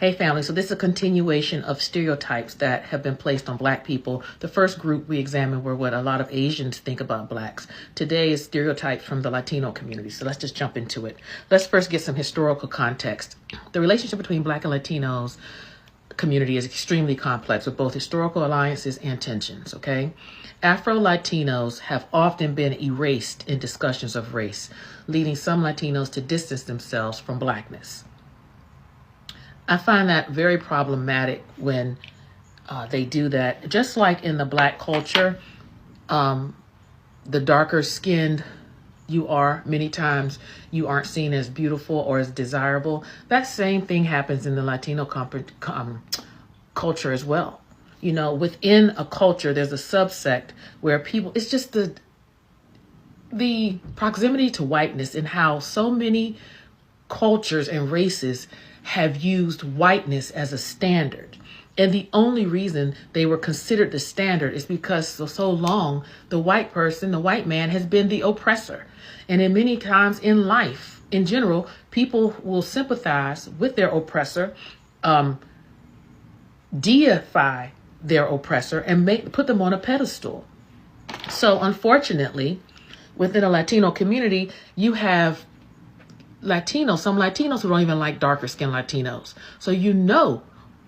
Hey family, so this is a continuation of stereotypes that have been placed on Black people. The first group we examined were what a lot of Asians think about Blacks. Today is stereotypes from the Latino community, so let's just jump into it. Let's first get some historical context. The relationship between Black and Latinos community is extremely complex with both historical alliances and tensions, okay? Afro-Latinos have often been erased in discussions of race, leading some Latinos to distance themselves from Blackness. I find that very problematic when they do that. Just like in the Black culture, the darker skinned you are, many times you aren't seen as beautiful or as desirable. That same thing happens in the Latino culture as well. You know, within a culture, there's a subsect where people, it's just the proximity to whiteness and how so many cultures and races have used whiteness as a standard. And the only reason they were considered the standard is because for so long, the white person, the white man has been the oppressor. And in many times in life, in general, people will sympathize with their oppressor, deify their oppressor, and put them on a pedestal. So unfortunately, within a Latino community, you have some Latinos who don't even like darker skinned Latinos. So you know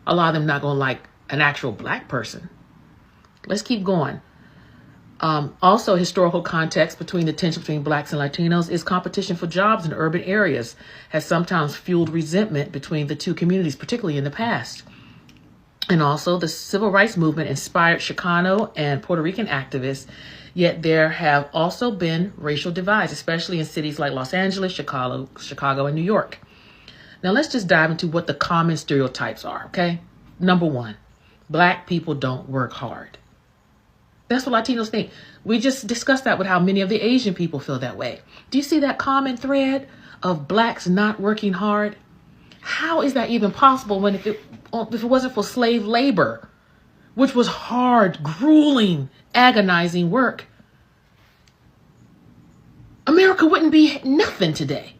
a lot of them not going to like an actual Black person. Let's keep going. Also, historical context between the tension between Blacks and Latinos is competition for jobs in urban areas has sometimes fueled resentment between the two communities, particularly in the past. And also, the civil rights movement inspired Chicano and Puerto Rican activists, yet there have also been racial divides, especially in cities like Los Angeles, Chicago, and New York. Now, let's just dive into what the common stereotypes are, okay? Number one, Black people don't work hard. That's what Latinos think. We just discussed that with how many of the Asian people feel that way. Do you see that common thread of Blacks not working hard? How is that even possible when if it wasn't for slave labor, which was hard, grueling, agonizing work, America wouldn't be nothing today.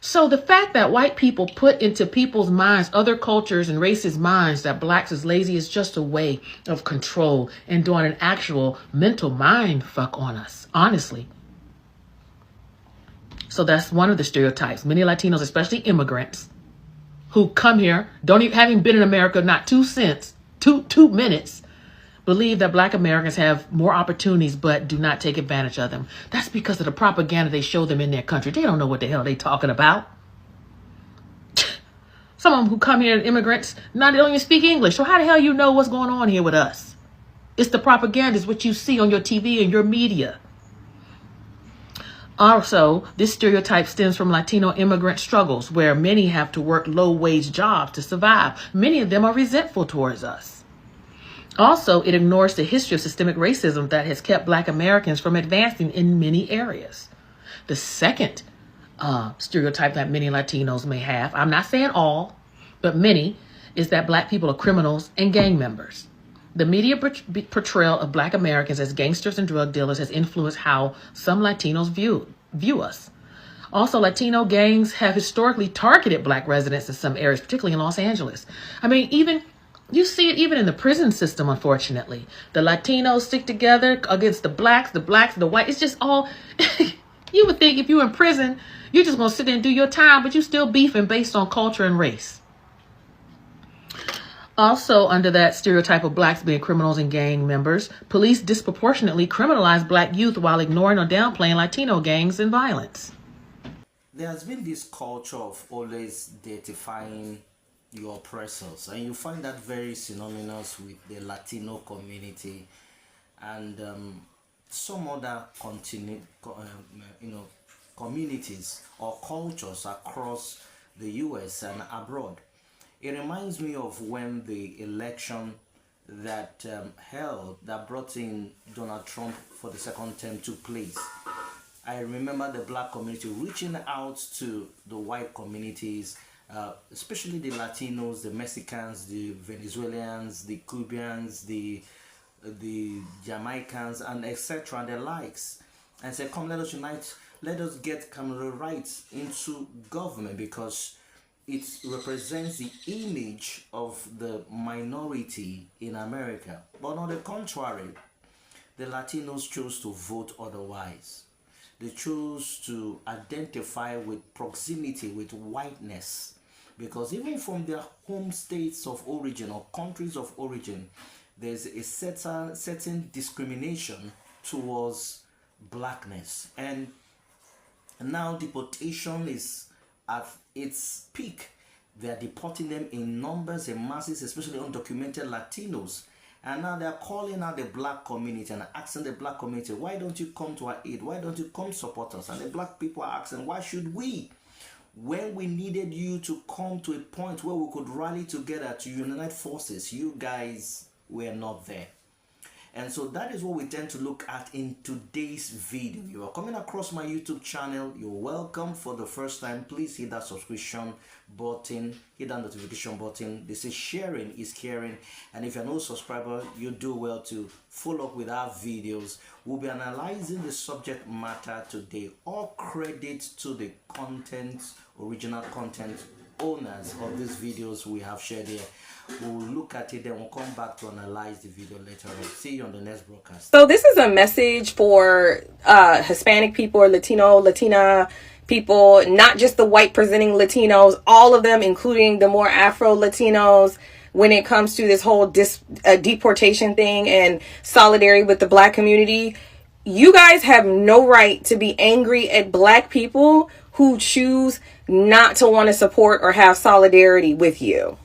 So the fact that white people put into people's minds, other cultures and races' minds, that Blacks is lazy is just a way of control and doing an actual mental mind fuck on us, honestly. So that's one of the stereotypes. Many Latinos, especially immigrants, who come here, having been in America not 2 minutes, believe that Black Americans have more opportunities but do not take advantage of them. That's because of the propaganda they show them in their country. They don't know what the hell they talking about. Some of them who come here, immigrants, they don't even speak English. So how the hell you know what's going on here with us? It's the propaganda. It's what you see on your TV and your media. Also, this stereotype stems from Latino immigrant struggles, where many have to work low-wage jobs to survive. Many of them are resentful towards us. Also, it ignores the history of systemic racism that has kept Black Americans from advancing in many areas. The second stereotype that many Latinos may have, I'm not saying all, but many, is that Black people are criminals and gang members. The media portrayal of Black Americans as gangsters and drug dealers has influenced how some Latinos view us. Also, Latino gangs have historically targeted Black residents in some areas, particularly in Los Angeles. I mean, you see it even in the prison system, unfortunately. The Latinos stick together against the Blacks, the white. It's just all, you would think if you're in prison, you're just going to sit there and do your time, but you're still beefing based on culture and race. Also, under that stereotype of Blacks being criminals and gang members, police disproportionately criminalize Black youth while ignoring or downplaying Latino gangs and violence. There has been this culture of always deifying your oppressors, and you find that very synonymous with the Latino community and some other communities or cultures across the US and abroad. It reminds me of when the election that brought in Donald Trump for the second term took place. I remember the Black community reaching out to the white communities, especially the Latinos, the Mexicans, the Venezuelans, the Cubans, the Jamaicans, and etc. and the likes, and say, come, let us unite, let us get Cameroon rights into government, because it represents the image of the minority in America. But on the contrary, the Latinos chose to vote otherwise. They chose to identify with proximity with whiteness, because even from their home states of origin or countries of origin, there's a certain discrimination towards blackness. And now deportation is at its peak. They are deporting them in numbers and masses, especially undocumented Latinos. And now they are calling out the black community and asking the black community, why don't you come to our aid? Why don't you come support us? And the black people are asking, why should we? When we needed you to come to a point where we could rally together to unite forces, you guys were not there. And so that is what we tend to look at in today's video. You are coming across my YouTube channel, you're welcome. For the first time, please hit that subscription button, hit that notification button. This is sharing is caring. And if you're no subscriber, you do well to follow up with our videos. We'll be analyzing the subject matter today. All credit to the original content owners of these videos we have shared here. We'll look at it, then we'll come back to analyze the video later on. See you on the next broadcast. So this is a message for Hispanic people or Latina people, not just the white presenting Latinos, all of them, including the more Afro Latinos, when it comes to this whole deportation thing and solidarity with the black community. You guys have no right to be angry at black people who choose not to want to support or have solidarity with you.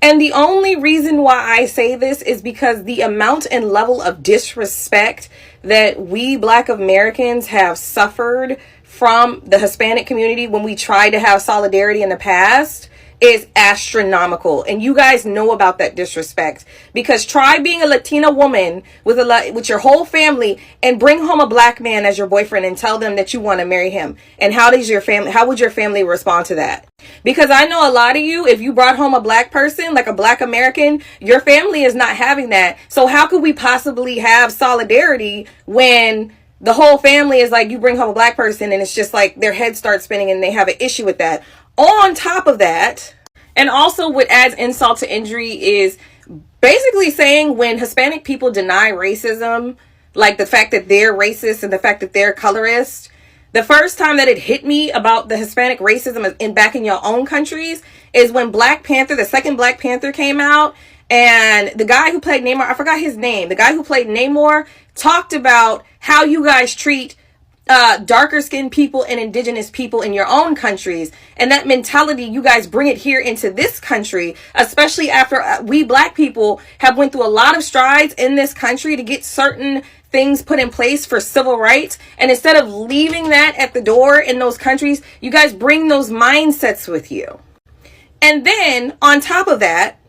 And the only reason why I say this is because the amount and level of disrespect that we Black Americans have suffered from the Hispanic community when we tried to have solidarity in the past is astronomical. And you guys know about that disrespect, because try being a Latina woman with your whole family and bring home a black man as your boyfriend and tell them that you want to marry him. And how would your family respond to that? Because I know a lot of you, if you brought home a black person, like a black American, your family is not having that. So how could we possibly have solidarity when the whole family is like, you bring home a black person and it's just like their head starts spinning and they have an issue with that? On top of that, and also what adds insult to injury is basically saying when Hispanic people deny racism, like the fact that they're racist and the fact that they're colorist. The first time that it hit me about the Hispanic racism back in your own countries is when Black Panther, the second Black Panther, came out, and the guy who played Namor, I forgot his name, the guy who played Namor talked about how you guys treat darker skinned people and indigenous people in your own countries, and that mentality, you guys bring it here into this country, especially after we black people have went through a lot of strides in this country to get certain things put in place for civil rights. And instead of leaving that at the door in those countries, you guys bring those mindsets with you. And then on top of that,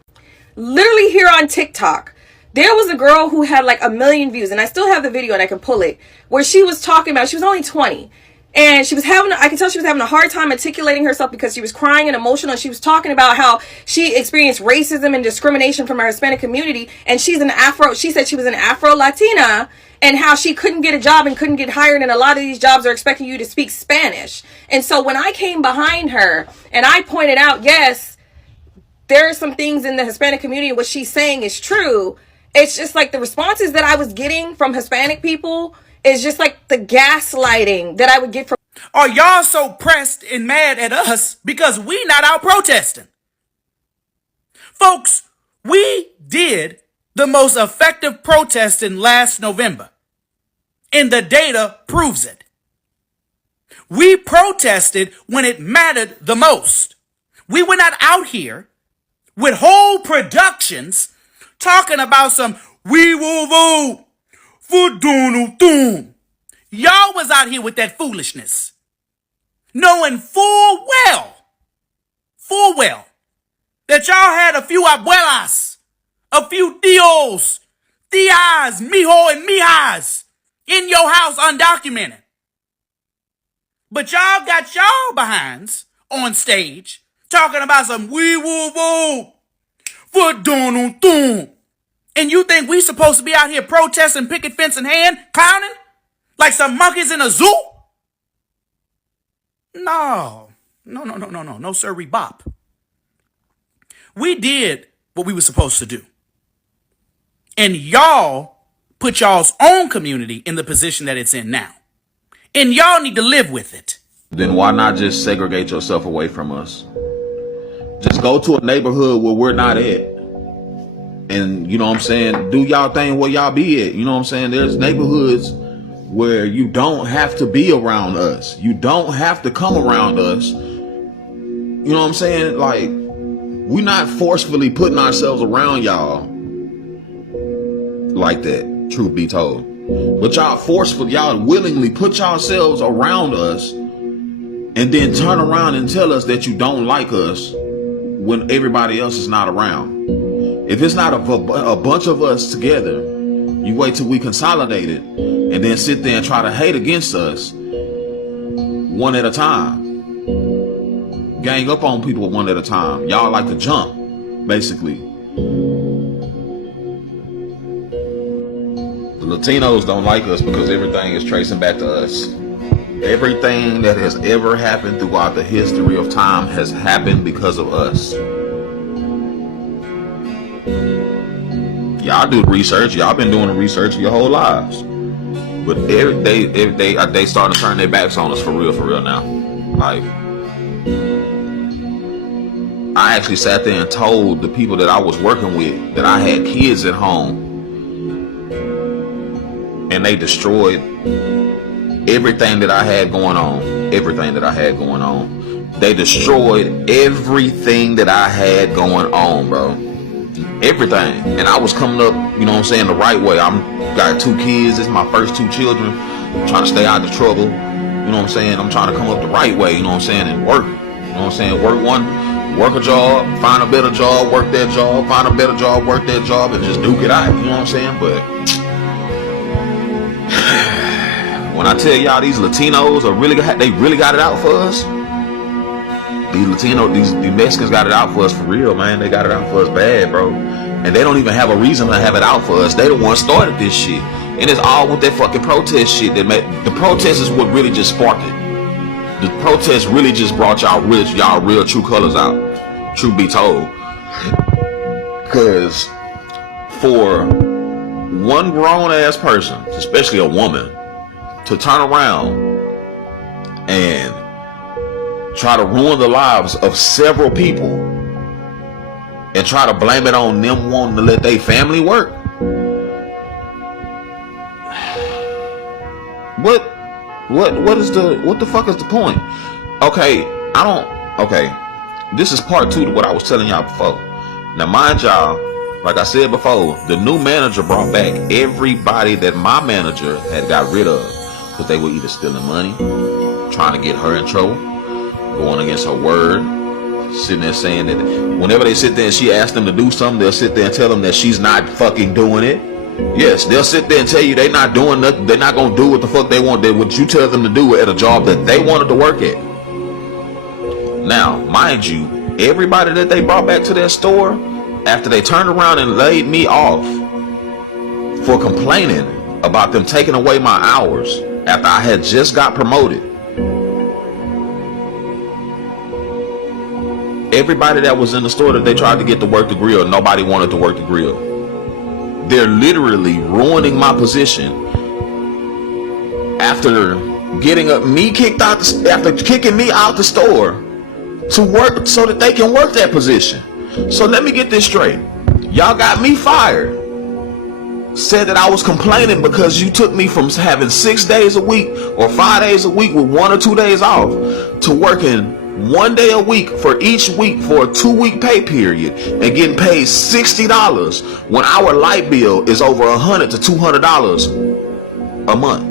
literally here on TikTok, there was a girl who had like 1 million views, and I still have the video and I can pull it, where she was talking about, she was only 20, and she was I could tell she was having a hard time articulating herself because she was crying and emotional. And she was talking about how she experienced racism and discrimination from her Hispanic community. And she said she was an Afro Latina, and how she couldn't get a job and couldn't get hired. And a lot of these jobs are expecting you to speak Spanish. And so when I came behind her and I pointed out, yes, there are some things in the Hispanic community, what she's saying is true. It's just like the responses that I was getting from Hispanic people is just like the gaslighting that I would get from. Are y'all so pressed and mad at us because we not out protesting? Folks, we did the most effective protesting last November, and the data proves it. We protested when it mattered the most. We were not out here with whole productions talking about some we will vote for Donald Trump. Y'all was out here with that foolishness, knowing full well that y'all had a few abuelas, a few tios, tias, mijo, and mijas in your house undocumented. But y'all got y'all behinds on stage talking about some we will vote for Donald Trump. And you think we supposed to be out here protesting, picket fence in hand, clowning like some monkeys in a zoo? No. No, sir, bop. We did what we were supposed to do. And y'all put y'all's own community in the position that it's in now. And y'all need to live with it. Then why not just segregate yourself away from us? Just go to a neighborhood where we're not at. And, you know what I'm saying, do y'all thing where y'all be at. You know what I'm saying? There's neighborhoods where you don't have to be around us. You don't have to come around us. You know what I'm saying? Like, we're not forcefully putting ourselves around y'all like that, truth be told. But y'all willingly put yourselves around us and then turn around and tell us that you don't like us when everybody else is not around. If it's not a bunch of us together, you wait till we consolidated and then sit there and try to hate against us one at a time. Gang up on people one at a time. Y'all like to jump, basically. The Latinos don't like us because everything is tracing back to us. Everything that has ever happened throughout the history of time has happened because of us. Y'all do the research. Y'all been doing the research your whole lives. But they starting to turn their backs on us for real now. Like, I actually sat there and told the people that I was working with that I had kids at home. And they destroyed everything that I had going on. Everything that I had going on. They destroyed everything that I had going on, bro. Everything. And I was coming up, you know what I'm saying, the right way. I'm got 2 kids. It's my first 2 children. I'm trying to stay out of trouble. You know what I'm saying? I'm trying to come up the right way, you know what I'm saying, and work. You know what I'm saying? Work a job, find a better job, work that job, find a better job, work that job, and just duke it out. You know what I'm saying? But when I tell y'all these Latinos they really got it out for us. These Mexicans got it out for us for real, man. They got it out for us bad, bro. And they don't even have a reason to have it out for us. They the ones started this shit. And it's all with that fucking protest shit that made the protest is what really just sparked it. The protest really just brought y'all real true colors out. Truth be told. Cause for one grown ass person, especially a woman, to turn around and try to ruin the lives of several people and try to blame it on them wanting to let their family work. What the fuck is the point? Okay, this is part 2 to what I was telling y'all before. Now mind y'all, like I said before, the new manager brought back everybody that my manager had got rid of because they were either stealing money, trying to get her in trouble, going against her word, sitting there saying that whenever they sit there and she asks them to do something, they'll sit there and tell them that she's not fucking doing it. Yes, they'll sit there and tell you they're not doing nothing. They're not going to do what the fuck they want. What you tell them to do at a job that they wanted to work at. Now, mind you, everybody that they brought back to their store, after they turned around and laid me off for complaining about them taking away my hours after I had just got promoted, everybody that was in the store that they tried to get to work the grill, nobody wanted to work the grill. They're literally ruining my position after after kicking me out the store to work so that they can work that position. So let me get this straight. Y'all got me fired. Said that I was complaining because you took me from having 6 days a week or 5 days a week with 1 or 2 days off to working 1 day a week for each week for a 2-week pay period and getting paid $60 when our light bill is over $100 to $200 a month.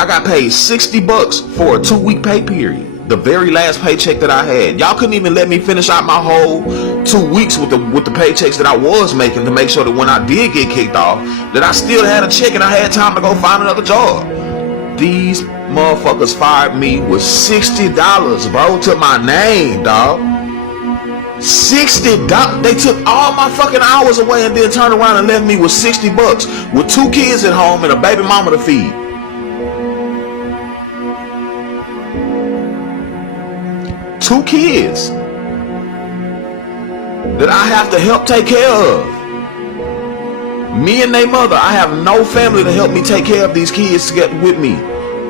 I got paid $60 for a 2-week pay period. The very last paycheck that I had. Y'all couldn't even let me finish out my whole 2 weeks with the paychecks that I was making to make sure that when I did get kicked off, that I still had a check and I had time to go find another job. These motherfuckers fired me with $60, bro, to my name, dog. $60. They took all my fucking hours away and then turned around and left me with $60 with 2 kids at home and a baby mama to feed. 2 kids that I have to help take care of. Me and their mother, I have no family to help me take care of these kids to get with me.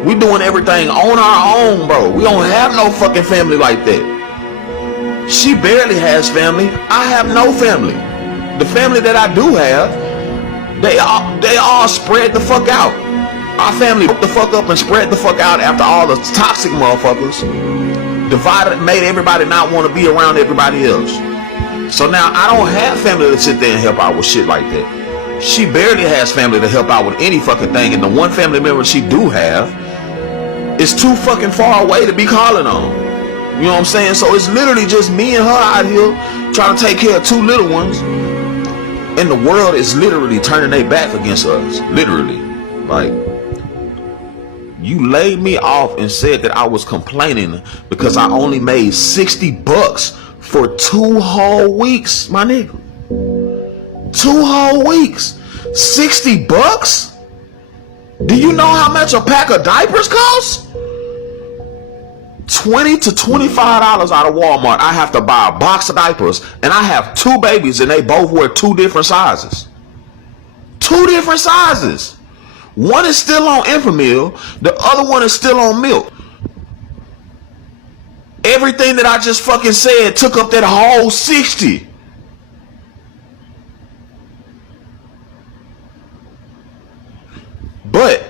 We doing everything on our own, bro. We don't have no fucking family like that. She barely has family. I have no family. The family that I do have, they all spread the fuck out. Our family broke the fuck up and spread the fuck out after all the toxic motherfuckers divided, made everybody not want to be around everybody else. So now I don't have family to sit there and help out with shit like that. She barely has family to help out with any fucking thing, and the one family member she do have is too fucking far away to be calling on. You know what I'm saying? So it's literally just me and her out here trying to take care of 2 little ones, and the world is literally turning their back against us. Literally. Like, you laid me off and said that I was complaining because I only made $60 for 2 whole weeks, my nigga. 2 whole weeks. $60? Do you know how much a pack of diapers costs? $20 to $25 out of Walmart. I have to buy a box of diapers, and I have 2 babies, and they both wear 2 different sizes. 2 different sizes. One is still on Enfamil, the other one is still on milk. Everything that I just fucking said took up that whole 60. But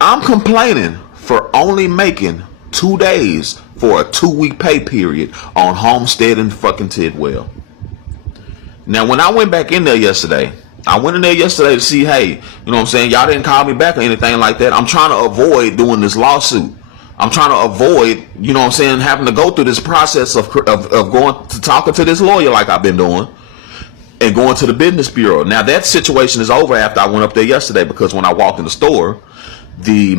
I'm complaining for only making 2 days for a 2-week pay period on Homestead and fucking Tidwell. Now, when I went back in there yesterday, to see, hey, you know what I'm saying, y'all didn't call me back or anything like that. I'm trying to avoid doing this lawsuit. I'm trying to avoid, you know what I'm saying, having to go through this process of going to talking to this lawyer like I've been doing and going to the business bureau. Now, that situation is over after I went up there yesterday, because when I walked in the store, the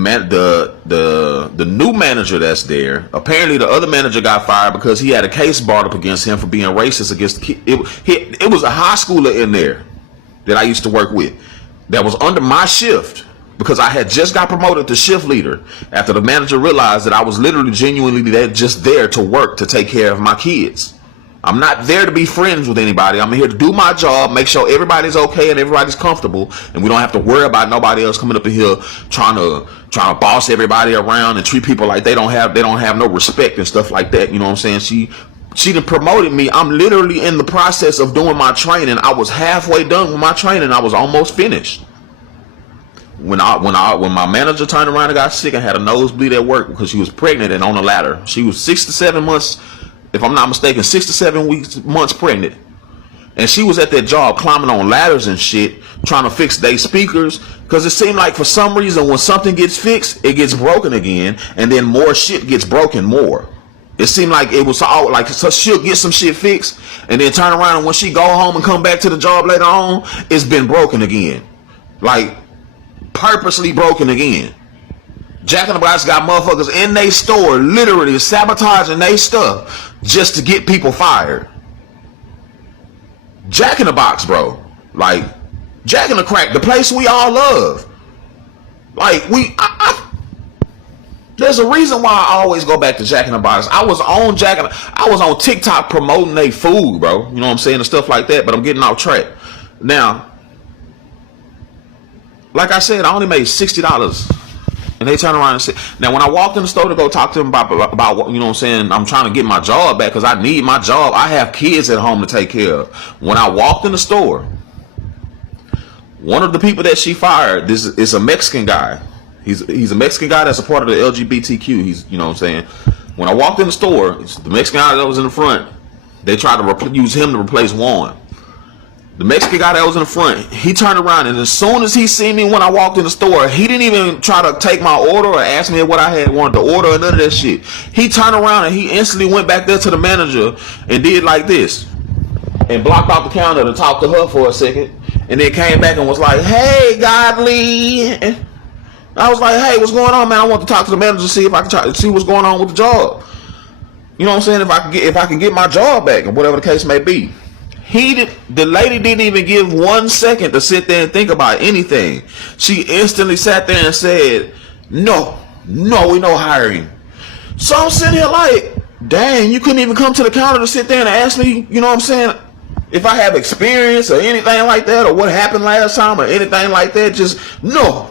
new manager that's there, apparently the other manager got fired because he had a case brought up against him for being racist against the kid. It was a high schooler in there that I used to work with that was under my shift, because I had just got promoted to shift leader after the manager realized that I was literally genuinely just there to work, to take care of my kids. I'm not there to be friends with anybody. I'm here to do my job, make sure everybody's okay and everybody's comfortable, and we don't have to worry about nobody else coming up in here trying to boss everybody around and treat people like they don't have no respect and stuff like that. You know what I'm saying? She done promoted me. I'm literally in the process of doing my training. I was halfway done with my training. I was almost finished. When my manager turned around and got sick and had a nosebleed at work because she was pregnant and on a ladder. She was 6 to 7 months, if I'm not mistaken, 6 to 7 months pregnant. And she was at that job climbing on ladders and shit, trying to fix their speakers, because it seemed like for some reason when something gets fixed, it gets broken again, and then more shit gets broken more. It seemed like it was all like, so she'll get some shit fixed and then turn around, and when she go home and come back to the job later on, it's been broken again. Like, purposely broken again. Jack in the Box got motherfuckers in their store literally sabotaging their stuff just to get people fired. Jack in the Box, bro. Like, Jack in the Crack, the place we all love. Like, there's a reason why I always go back to Jack in the Box. I was on TikTok promoting their food, bro. You know what I'm saying, and stuff like that, but I'm getting off track. Now, like I said, I only made $60. And they turn around and say, now when I walked in the store to go talk to them about you know what I'm saying, I'm trying to get my job back because I need my job. I have kids at home to take care of. When I walked in the store, one of the people that she fired, this is a Mexican guy. He's a Mexican guy that's a part of the LGBTQ. He's, you know what I'm saying. When I walked in the store, the Mexican guy that was in the front, they tried to use him to replace Juan. The Mexican guy that was in the front, he turned around, and as soon as he seen me when I walked in the store, he didn't even try to take my order or ask me what I had wanted to order or none of that shit. He turned around and he instantly went back there to the manager and did like this and blocked out the counter to talk to her for a second, and then came back and was like, "Hey, Godly." I was like, "Hey, what's going on, man? I want to talk to the manager to see if I can try to see what's going on with the job. You know what I'm saying? If I can get my job back, or whatever the case may be." The lady didn't even give 1 second to sit there and think about anything. She instantly sat there and said, no, we no hiring. So I'm sitting here like, Dang, you couldn't even come to the counter to sit there and ask me, you know what I'm saying, if I have experience or anything like that, or what happened last time or anything like that. Just no.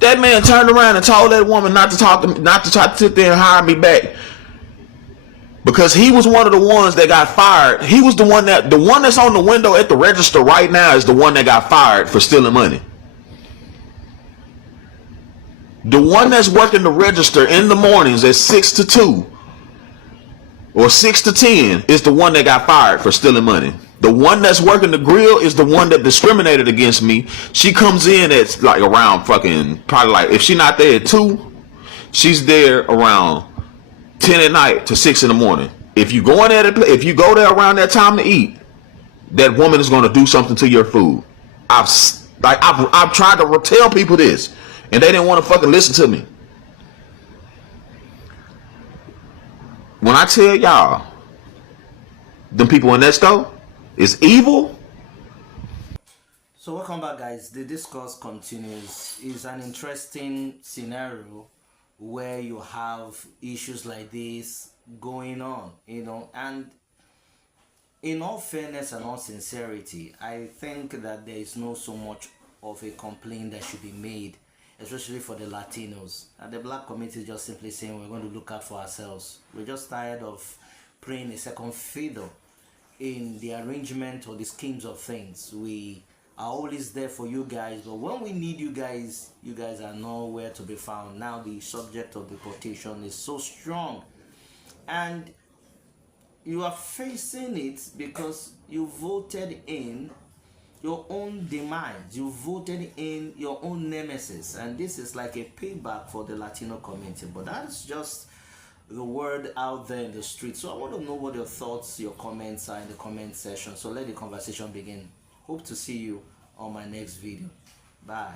That man turned around and told that woman not to try to sit there and hire me back, because he was one of the ones that got fired. He was the one that's on the window at the register right now is the one that got fired for stealing money. The one that's working the register in the mornings at 6 to 2 or 6 to 10 is the one that got fired for stealing money. The one that's working the grill is the one that discriminated against me. She comes in at like around fucking, probably like, if she's not there at 2, she's there around 10 at night to 6 in the morning. If you go there around that time to eat, that woman is going to do something to your food. I've tried to tell people this, and they didn't want to fucking listen to me. When I tell y'all, them people in that store is evil. So welcome back, guys. The discourse continues. It's an interesting scenario where you have issues like this going on, and in all fairness and all sincerity, I think that there is no so much of a complaint that should be made, especially for the Latinos. And the black community is just simply saying we're going to look out for ourselves. We're just tired of playing a second fiddle in the arrangement or the schemes of things. We are always there for you guys, but when we need you guys are nowhere to be found. Now the subject of deportation is so strong, and you are facing it because you voted in your own demise. You voted in your own nemesis, and this is like a payback for the Latino community. But that's just the word out there in the street. So I want to know what your thoughts, your comments are in the comment section. So let the conversation begin. Hope to see you on my next video. Bye.